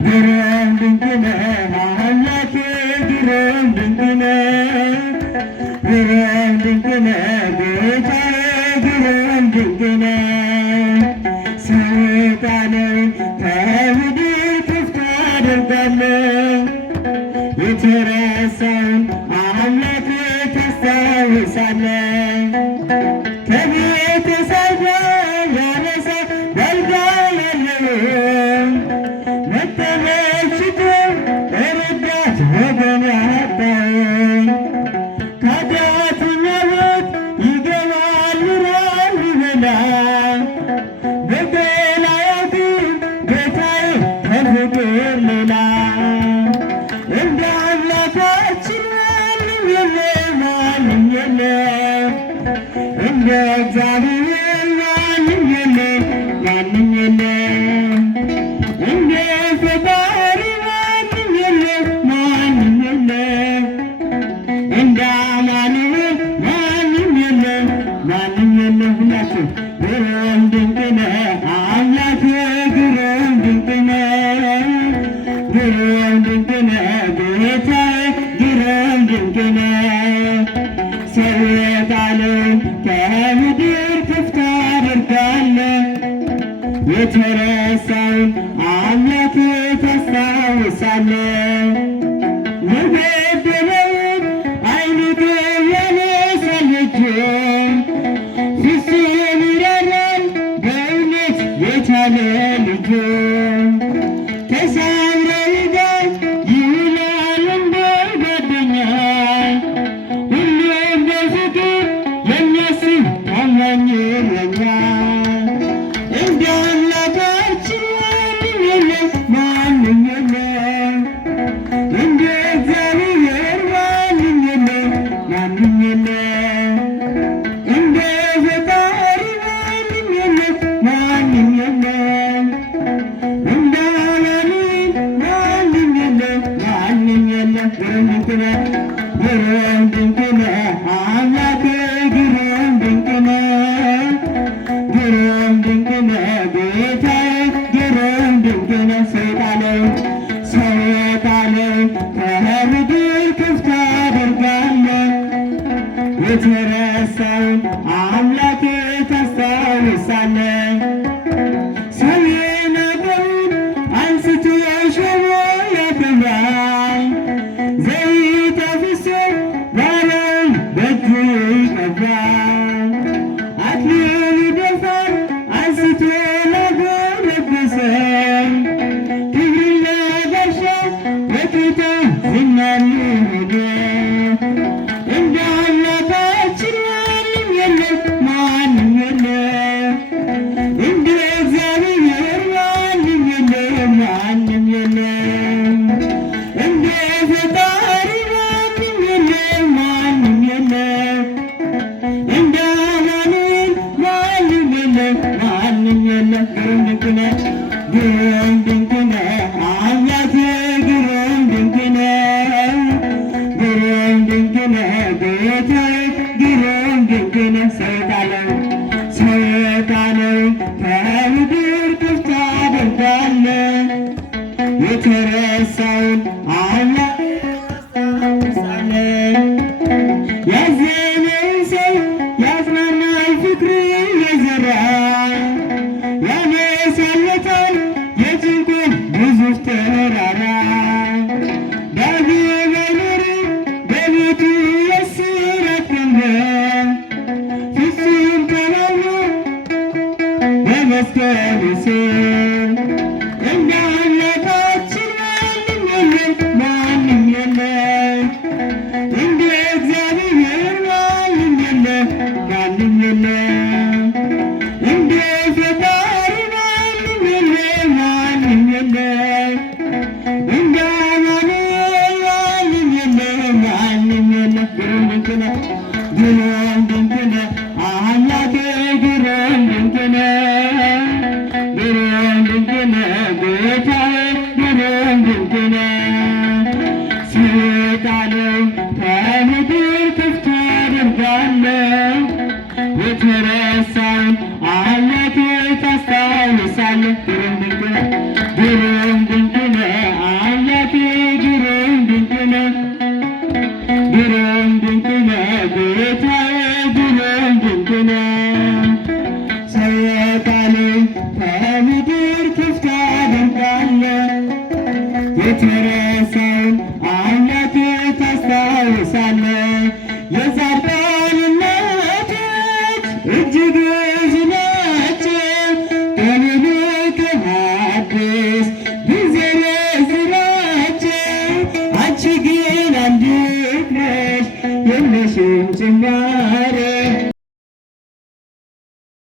ግሩም ድንቅ ነህ አምላኬ ግሩም ድንቅ ነህ ግሩም ድንቅ ነህ ጌታዬ ግሩም ድንቅ ነህ። ሰይጣንን ከምድር ከፍ ታደርጋለህ የተረሳውን አምላክ ታስታውሳለህ። ከቤተሰብ ያነሳ በልጋ ያለውን መጠበቅ ረዳት ወገን ያጣውን ከኃጢአተኛ ቤት ይገባል ኑሯል ሊበላ በደል አያውቅም ጌታዬ ከፍቅር ሌላ እንደ አምላካችን ማንም የለም ማንም የለም እንደ እግዚአብሔር ማንም የለም ማንም የለም እንደ ፈጣሪ ማንም የለም ማንም የለም እንደ አማኑኤል ማንም የለም ማንም የለም። ሁላችሁ ግሩም ድንቅ ነህ አምላኬ ግሩም ድንቅ ነህ ግሩም ድንቅ ነህ ጌታዬ ግሩም ድንቅ ነህ። ሰይጣንን ከምድር ከፍ ታደርጋለህ የተረሳውን አምላክ ታስታውሳለህ። የበደለውን አይንህ ያነሳል እጁን ፍጹም ይራራል በእውነት የቻለ ልጁን ከሳምራዊ ጋር ይውላል እንደ ጓደኛ ሁሌም በፍቅር የሚያስብ ታማኝ እረኛ እንደ አምላካችን ማንም የለም ማንም የለም እንደ እግዚአብሔር ማንም የለም ማንም የለም እንደ ፈጣሪ ማንም የለም ማንም የለም እንደ አማኑኤል ማንም የለም ማንም የለም። ግሩም ድንቅ ነህ አምላኬ ግሩም ድንቅ ነህ ግሩም ድንቅ ነህ ጌታዬ ግሩም ድንቅ ነህ። ሰይጣንን ከምድር ከፍ ታደርጋለህ የተረሳውን አምላክ ታስታውሳለህ። ሰው የናቀውን አንስቶ ሾሞ ያከብራል ዘይት አፍስሶ ባሪያውን በእጁ ይቀባል። አክሊል ይደፋል አንስቶ ላጎነበሰን ክብርና ጋሻ በጌታ ዝናን ሆነ እንደ አምላካችን ማንም የለም ማንም የለም እንደ እግዚአብሔር ማንም የለም ማንም የለም እንደ ፈጣሪ ማንም የለም ማንም የለም እንደ አማኑኤል ማንም የለም ማንም የለም። ግሩም ድንቅ ነህ አምላኬ ግሩም ድንቅ ነህ ግሩም ድንቅ ነህ ጌታዬ ግሩም ድንቅ ነህ። ሰይጣንን ከምድር ከፍ ታደርጋለህ የተረሳውን አምላክ